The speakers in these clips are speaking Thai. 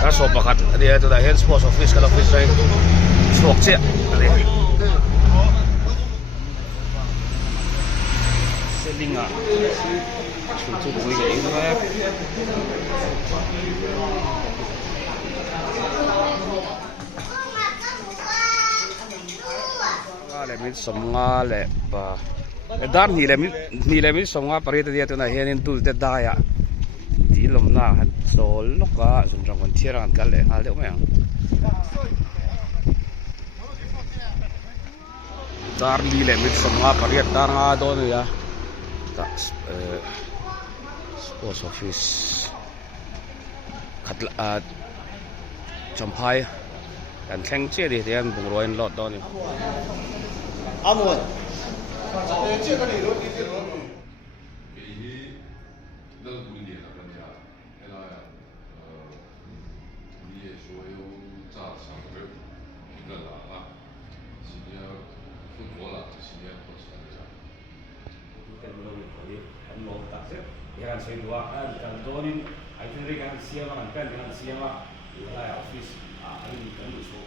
ถ้าสอบประคัดเดี๋ยวจะได้เห็นสปอร์ตออฟฟิศกับออฟฟิศเลยสวกเสียอะไรเซลลิงอ่ะชุดคุยกันเองครับอะไรมิสมงาแหละป่ะด้านนี้แหละมิสมงาปริตเดียตัวไหนเห็นตุลเตได้อ่ะดีลมหน้าฮันโซลลูกก็ส่วนจังคนเที่ยวกันเลยหาเดี๋ยวไม่เอาดาร์ลีแหละมิสมงาปริตดาร์งาโดนเลยอ่ะตักสปอร์ตออฟฟิศขัดจำพายกันแข่งเชี่ยดิเดี๋ยวบุงรอยน์ลอดโดนนี่阿姆，这个里头你这个。那不理解了，人家，那个你也说有咋想的，那个啊，今年复活了，今年不是那个。kan belum jadi kan mau tak sih ya kan saya dua kan kan donin I think kan siapa kan dengan siapa wilayah office ini kan itu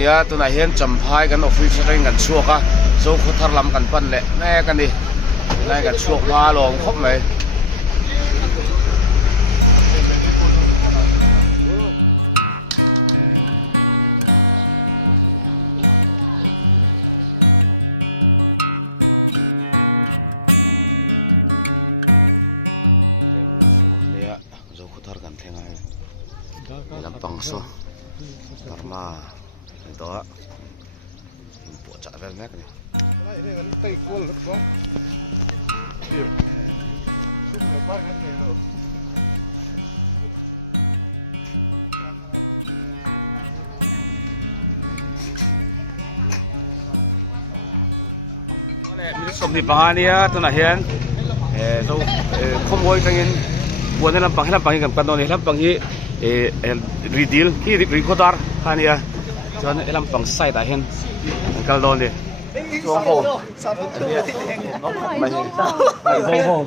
ya tu na hian champhai kan office ring kan chuaka zo khuthar lam kan pan le ne kan ni nai kan chuak ma long khop mai ya zo khuthar kan thengai lam pang so karma đó bộ trả về mét này lại đây là tay côn lắm không điểm chung là ba cái này rồi mình sống thì bằng này tôi là hiện đâu không ngồi cái gì buồn hay làm bằng cái đó này làm bằng cái redeal cái recorder hay này cho nên làm bằng sai tại hiện cái đó này xuống hồ mày xuống hồ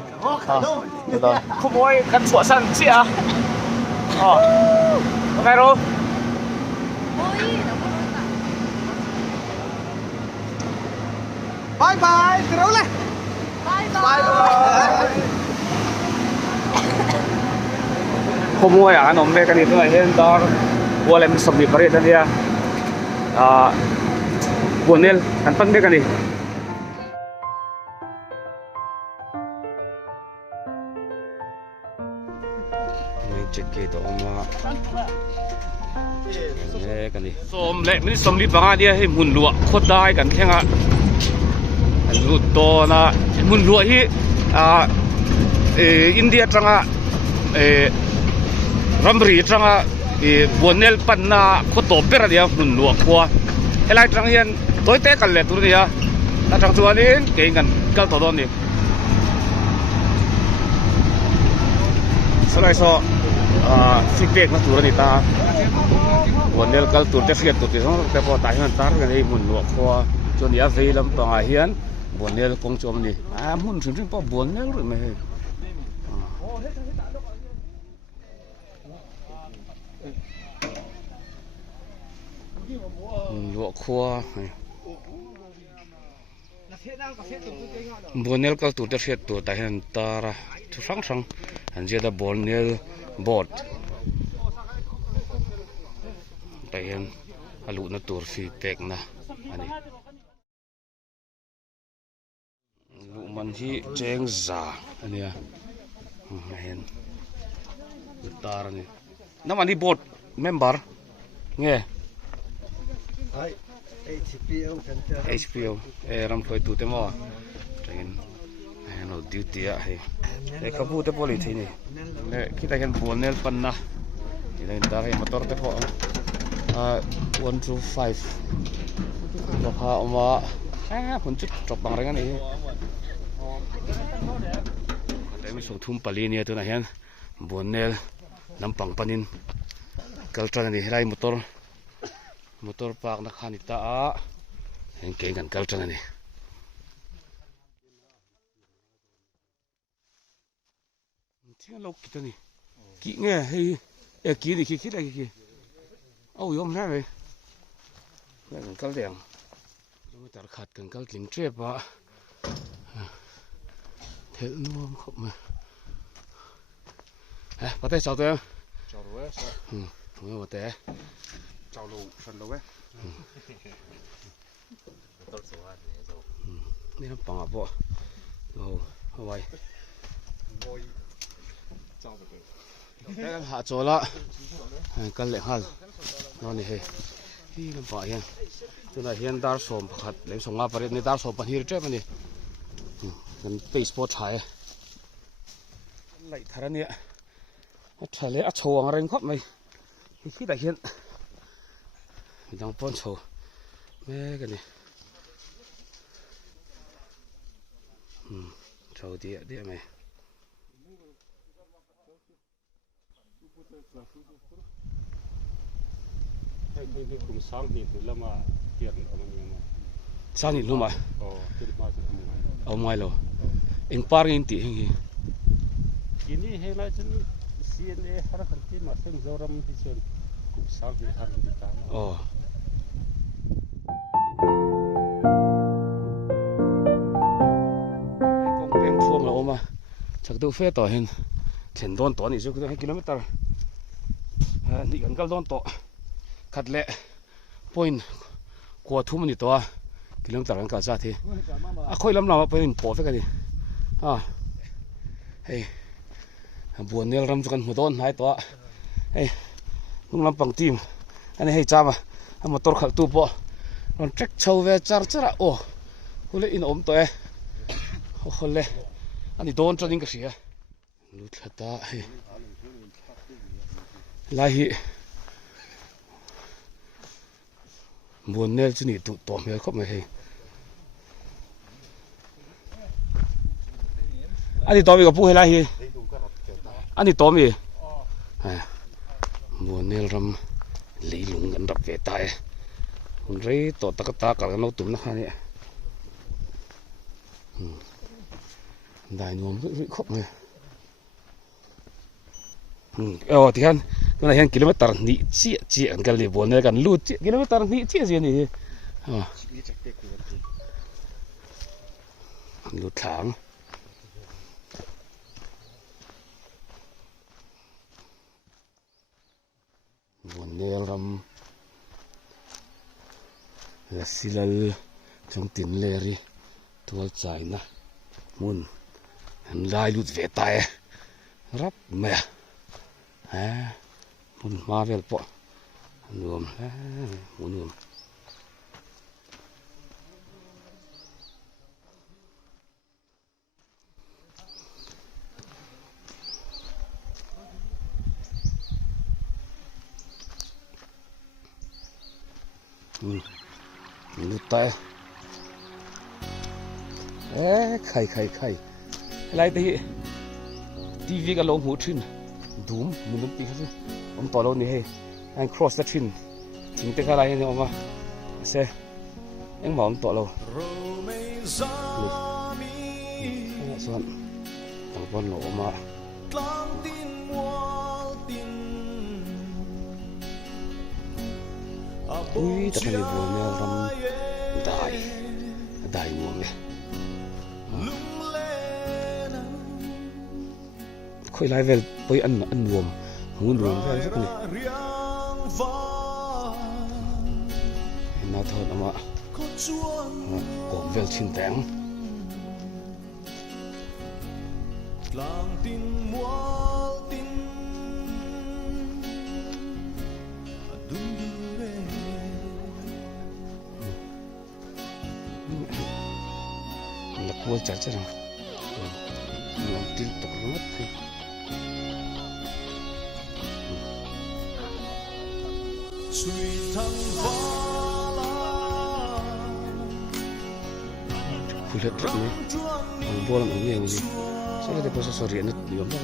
đó không ngồi cắt chuột săn chị à ok rồi bye bye terus lah bye bye không ngồi à nó mấy cái này thôi hiện đó qua làm sầm đi bari dan dia bonel kan pan kan ni mai check itu oma kan ni som le min som li banga dia he mun lua khodai kan khenga an lut to na mun lua hi India tanga ramri tanga bonel panna khoto pera dia mun lua kwa helai trang hian toite kal le tur dia ta trang chuanin ke ngan kal to don ni salai so sikek na tur ni ta bonel kal tur te fiat tur ti song te po ta hian tar ga ni mun lua kwa chon ya ve lam pa hian bonel kong chom ni mun chim po bonel ru me lụa khua bonel kal tu te fiat tu ta hen tara thu sang sang han je da bonel bot แต่เห็นอลุนะตัวสีแตกนะอันนี้ลุมันที่เจงจ่าอันนี้เห็นตานี่น้ำมันที่บดเมมเบอร์เงี้ยHPO รำถอยตัวเต็มว่าเห็นเราดิวตี้อะเฮ้ยเขาพูดแต่พอลิทีนี่เนี่ยคิดแต่เห็นบัวเนลปันนะที่เราได้มอเตอร์แต่พอ1 to 5เราพาออกมาผลจุดจบบางเรื่องนี้แต่ไม่ส่งทุ่มปลีเนี่ยตัวไหนเห็นบัวเนลน้ำปังปันินกัลตรันนี่ไรมอเตอร์ปากนักขันตาเห็นเก่งกันกัลตรันนี่ที่เราคิดนี่คิดไงเฮ้ยคิดดิคิดอะไรคิดเอายอมแพ้เลยเพื่อนกัลเดียงเราจะขัดกันกัลลิงเจ็บปะเท่นวมขบมาประเทศเจ้าตัวเจ้ารู้ไม่ประเทศเจ้ารู้ฉันรู้นี่น้ำปังอ่ะพ่อเอาไว้ได้กันหาโจละกันเล็กฮัลนอนนี่เฮ้ที่ลำบากยังตัวไหนเห็นดาร์สมขัดเลี้ยงส่งมาประเทศในดาร์สมปันฮิร์เจ็บมันนี่กันไปสปอร์ตไทยไหลทาร์เนี่ยทะเลอัดโชว์อะไรครับไหมที่ได้เห็นยังป้อนโชว์แม่กันนี่โชว์เดียไหมนี่กลุ่มสร้างหินแล้วมาเกี่ยนเอามาเนี่ยมาสร้างหินรู้ไหมเอาไม่หรอเอ็งปาร์กินตีเฮงกินนี่เฮงไรจนCNA ฮาร์คันที่มาซึ่งโซรัมที่เชิญกลุ่มสร้างหินฮาร์คันที่ตามอ๋อกองเพลงท่วมแล้วมาจากตัวเฟต่อเห็นเห็นโดนต่อนี่สักกิโลเมตรนี่กันก็โดนต่อขัดเละพอยน์กว่าทุ่มนี่ตัวกิโลเมตรกันก็จะทีค่อยลำเราไปเป็นปอดกันดิเฮ้ยบัวเนลรำกันหัวต้นหายตัวเฮ้ยมึงลำปังทีมอันนี้ให้จ้ามาเอามาตัวขัดตัวปอรอนเช็คชาวเวจาร์จ้าโอ้คนเล่นอมตัวคนเล่อันนี้โดนจนยิ่งกระเสียลุดตาเฮ้ยไล่บัวเนลจะหนีตัวเมียครบไหมเฮ้ยอันนี้ตัวมีกับผู้ให้ไล่เฮ้ยอันนี้ตัวมีบัวเนลรำลีลุงกันรับเวทายคนเร่ตัวตะกตากันเราตุ่มนะคะเนี่ยได้นวมครบเลยที่กันตัวไหนเห็นกิโลเมตรนี่เจี๊ยกันเลยบัวเนลกันลูดกิโลเมตรนี่เจี๊ยนี่ลูดถางบัวเนลรำและสิลล์จงตินเลรีตัวใจนะมุนหันลายลุดเวทายรับแม่มุนมาเวลปะนวมมุนนวมลุดตายไข่อะไรทีวีก็ลงหูขึ้นดูมมันต้องปีขึ้นผมต่อเรานี่ให้อัน cross ขึ้นถึงแต่อะไรเนี่ยออกมาเซ่ยังหมอมต่อเราส่วนต่างคนออกมาอุ้ยแต่ในบัวเนี่ยรำได้งวงเลยค่อยไล่เวลไปอันรวมหูรวมแค่สักนิด มาทอดมากอกเวลชินแตงนักวัวจัดจ้ะนะลองติดตกรถคุยเรื่องนี้ผมบอกแล้วมันไม่ยังดีใช่ไหมแต่พอสอรี่นั่นดีกว่ามั้ง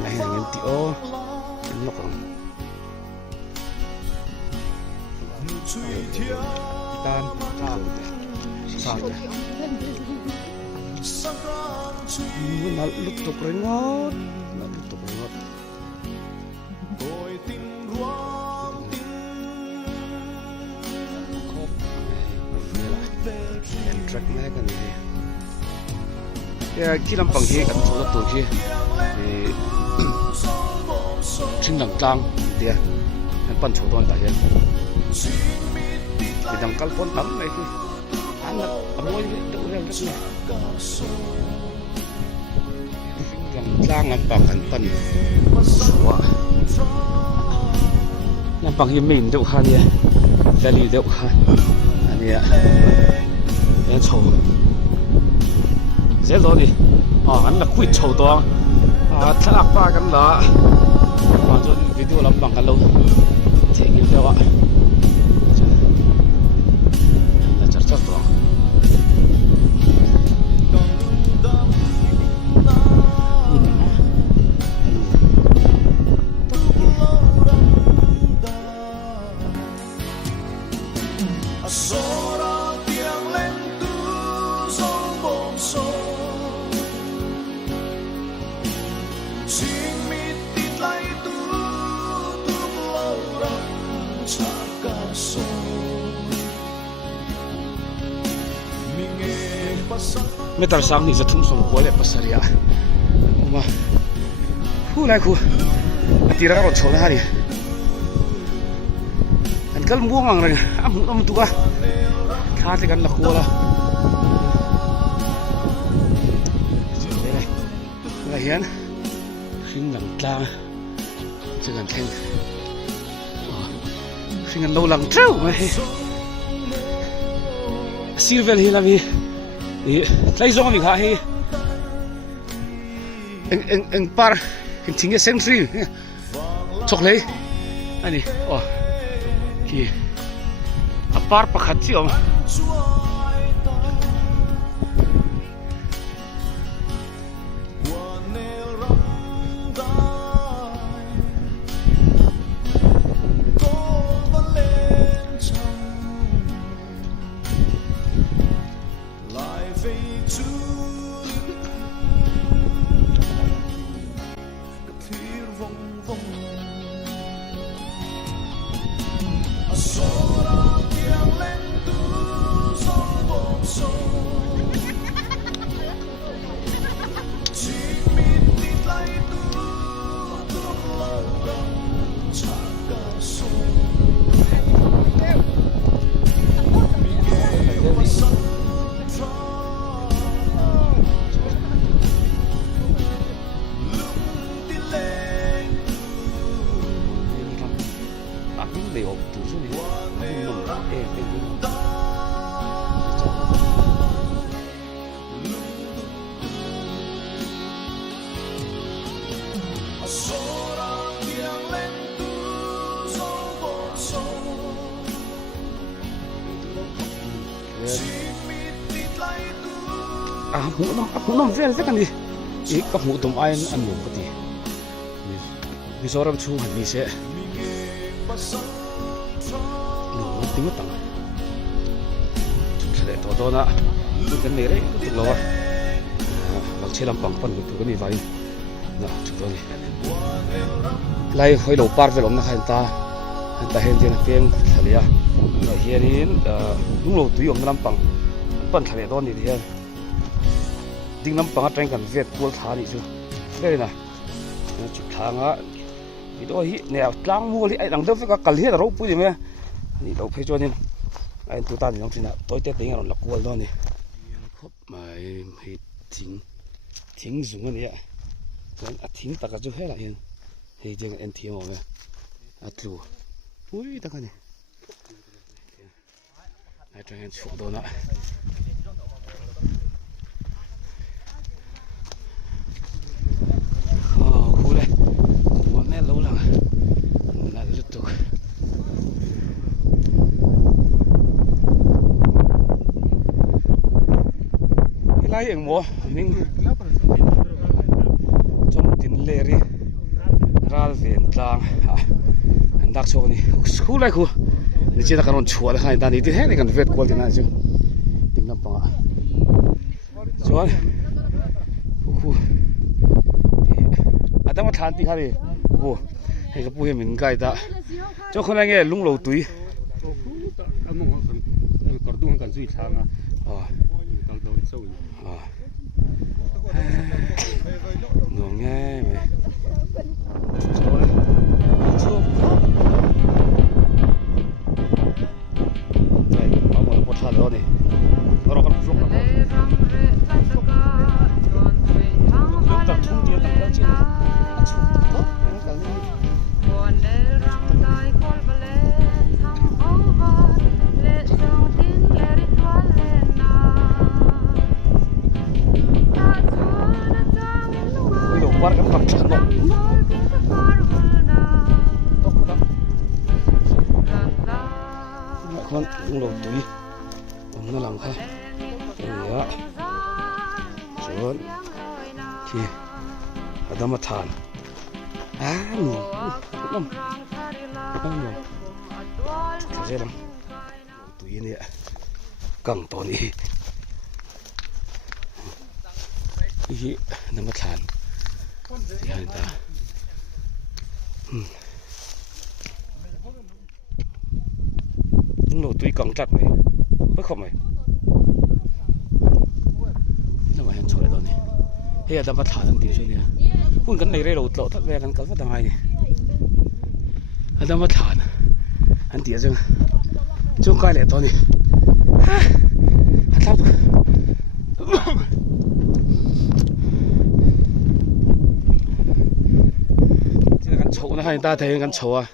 ไม่เห็นเงินที่โอ้นกอ่ะตานสามมันมาลุกตกเลยงดมาลุกตกเลยงดเป็นทรัคแม่กันนี่ที่ลำปังที่กันสองตัวที่ชิ้นหลังกลางเดียวมันปั้นโชว์ตอนไหนเนี่ยที่ดังกัลปนตั้มเลยคืออันนั้นอร่อยดูเรื่องนี้หลังกลางลำปังกันปั้นสวยลำปังยังไม่เห็นเด็กข้าเนี่ยจะรีเด็กข้าอันนี้ยังโชว์เจ้าตัวนี้อันนั้นคุยโชว์ตัวถ้าอักปากันละจนวิดีโอลำบังกันแล้วเทกินเดียวน่าจะจัดตัวไม่ตัดสังนี่จะทุ่มส่งหัวเลยภาษาเรียมาคู่ไหนคู่ตีระรถชนอะไรอันก็ม่วงอะไรอ้ำตัวขาดกันละคู่ละอะไรเห็นขึ้นหลังกลางเจอกันแข่งขึ้นกันโลหลังเจ้าไหมซีเวลเฮลามีใช้ซองมีค่าให้เอ็งปาร์เห็นทิ้งเซนทรีชกเลยอันนี้ที่ปาร์ประคัตที่เดี๋ยวถึงช่วงนี้มันหูน้องเฟี้ยนสักกันดิอีกกับหูตุ่มไอ้อันหนุ่มก็ดีมีโซรามชูหันมีเสะหนุ่มติ้งตังเฉลยตัวน่ะกันนี่เลยตุกเราบางเชลำปังปันตุกันนี่ไว้น่ะจุดตัวนี้ไล่หอยโลปาร์เวลอมนะขันตาเห็นเจนเพียงทะเลเฮียนี่ลุงโลตุยอมลำปังปันทะเลตอนนี้เฮียดิ้งลำปังแรงกันเวียดกวลท่านี่จูเลยนะ จุดทางอ่ะนี่ตัวฮีเนี่ยล้างมือที่ไอ้หลังเดิมก็กะเลียดเราปุ้ยมั้ยนี่เราเพจวันนี้ไอ้ตัวตานี่น้องสินะตัวเต็ดๆเราหลักกวนแล้วนี่ครบมาให้ทิ้งสูงอันนี้อ่ะทิ้งตะกะจุให้ละเห็นให้จังเอ็นทีมเอามั้ยอัดลูปุ้ยตะกันนี่ไอ้จังเห็นฉุกโดนอ่ะlâu lắm là rất tốt cái lái anh mua mình trong tin lệ đi ra viện trang anh đặt số này khu lại khu你记得看我错的看但你这还那个别过的那就顶那帮啊说khu à tao mà thán tí khai đi bố hay cái bố hay mình gai ta cho con anh nghe lung lầu túi còn đúng còn duy thang à còn đâu sâu ngồi nghe mày đây bảo một bột thà đó này nó còn flop lắm tập trung nhiều tập đó chứ war kan kam chano kon lo tui na lam kha ya chon ki adama than no je lam tui ni kang to ni hi nama than Yan ta. Nó tùy còng chặt mày. Bất không mày. Nó mà hẹn lại đó này. Hey, ta bắt thả thằng tí xuống nè. Quân cái này đây lột thắt về thằng cắn phát thằng ai này. Ta bắt thả. Anh tía chứ. Chúng cái này đó này. Thắt rồi. Chậu nó hay ta thấy gan chậu à,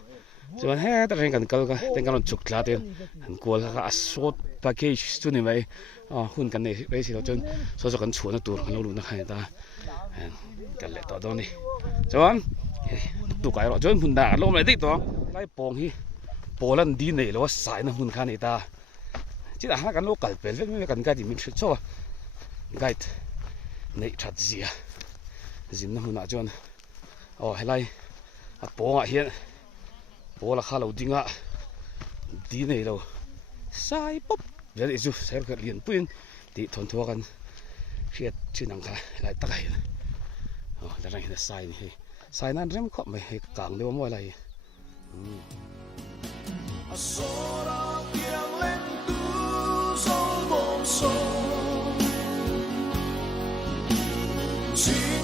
chứ mà hết ta thấy gan câu cái, tên gan nó chụp lá tiền, hắn cuốn cái short package chút này vậy, hun gan này đấy thì nó chân, số số gan chuột nó tuột, nó luôn nó hay ta, gan lệ to đó này, chứ mà, tụ cái đó, chứ hun đá, lông lại tích đó, cái bông hi, bông lần đi này nó sai nó hun gan này ta, chỉ là hai gan lỗ cẩn bền với gan cái gì mình sẽ cho, cái này thật gì à, gì nó hun nào chứ, hay lại bố ngạ hiện bố là khá lâu đi ngạ tí này đâu sai bóp vậy thì dù sẽ phải liền tuyên thì thuần thuaกันkhiết chứ năng cả lại tắc này là này là sai này sai nan rem khó mày càng đều mọi này Chỉ